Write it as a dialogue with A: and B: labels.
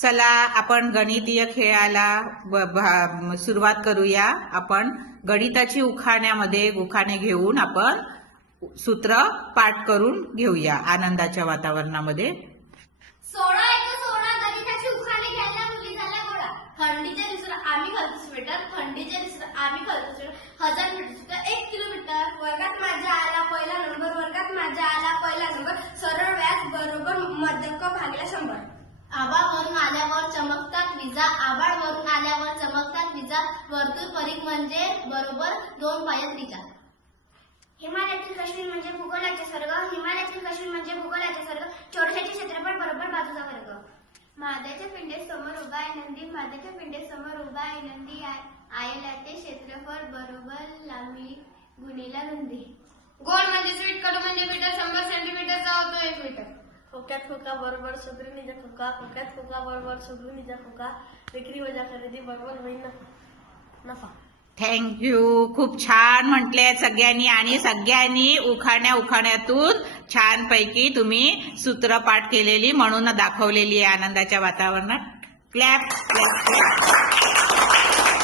A: चला आपण गणितीय खेळाला सुरुवात करूया. आपण गणिताची उखाण्यामध्ये उखाणे घेऊन आपण सूत्र पाठ करून घेऊया आनंदाच्या वातावरणामध्ये.
B: सोळा एक सोळा गणिताची उखाणे घ्यायला मुली झाला गोळा. थंडीच्या दिवसाला आम्ही घालतो स्वेटर थंडीच्या दिवसाला आम्ही घालतो स्वेटर हजार मीटर एक किलोमीटर वर्गात माझ्या आला पहिला नंबर वर्गात माझ्या आला पहिला नंबर सरळ व्याज बरोबर मध्यक भागला शंभर आबाळवरून आल्यावर विजा आबाळवरून आल्यावर चमकतात विजा वर्तुळ परीख म्हणजे बरोबर दोन पायात विजा हिमालयातील काश्मीर म्हणजे भूगोलाचे स्वर्ग हिमालयातील काश्मीर म्हणजे भूगोलाचे स्वर्ग चौरसाचे क्षेत्रफळ बरोबर बाजूचा वर्ग. माद्याच्या पिंडे समोर उभा आहे नंदी माद्याच्या पिंडे समोर उभा आहे नंदी आयला ते क्षेत्रफळ बरोबर लांबी गुणीला रुंदी गोल म्हणजे स्वीट कडू म्हणजे मीटर शंभर एक मीटर
C: खोक्यात खोका बरोबर सुगरणीचा खोका. खोक्यात खोका बरोबर सुगरणीचा खोका. विक्री वजा खरेदी बरोबर होईल नफा.
A: थँक्यू खूप छान म्हटले सगळ्यांनी आणि सगळ्यांनी उखाण्या उखाण्यातून छानपैकी तुम्ही सूत्रपाठ केलेली म्हणून दाखवलेली आहे आनंदाच्या वातावरणात. Clap clap clap